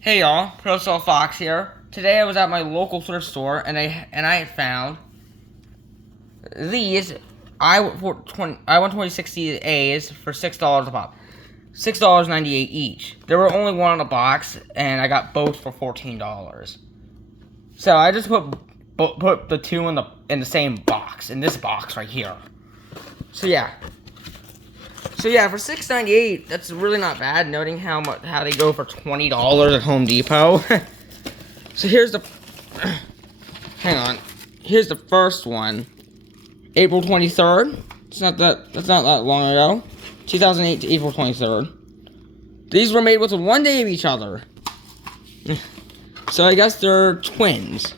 Hey y'all, Pro Fox here. Today I was at my local thrift store and I found these i12060As for $6 a pop. $6.98 each. There were only one in a box and I got both for $14. So I just put the two in the same box, in this box right here. So yeah. For $6.98, that's really not bad, noting how they go for $20 at Home Depot. So here's the hang on. Here's the first one. April 23rd. That's not that long ago. 2008 to April 23rd. These were made within 1 day of each other. So I guess they're twins.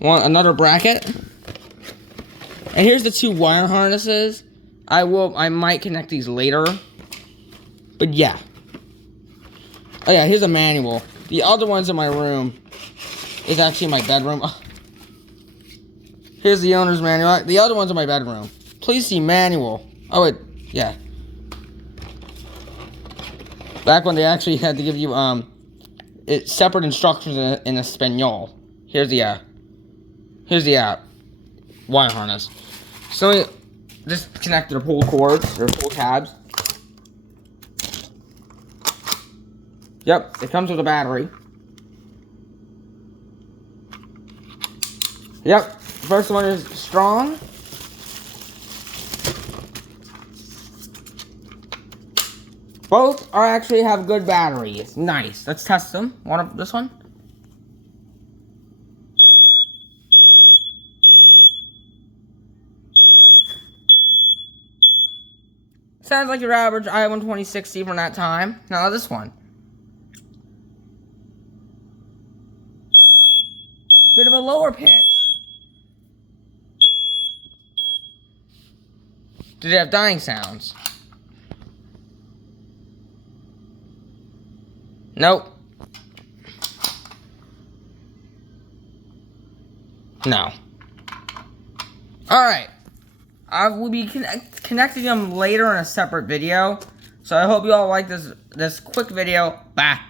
Another bracket. And here's the two wire harnesses. I might connect these later. But yeah. Oh yeah, here's a manual. The other one's in my room. It's actually my bedroom. Here's the owner's manual. The other one's in my bedroom. Please see manual. Oh wait, yeah. Back when they actually had to give you separate instructions in Espanol. Here's the wire harness. So just connect their pull cords, their pull tabs. Yep, it comes with a battery. Yep, first one is strong. Both actually have good batteries. Nice. Let's test them. This one? Sounds like your average i12060 from that time. Now this one. Bit of a lower pitch. Did it have dying sounds? Nope. No. Alright. I will be connecting them later in a separate video. So I hope you all like this quick video. Bye.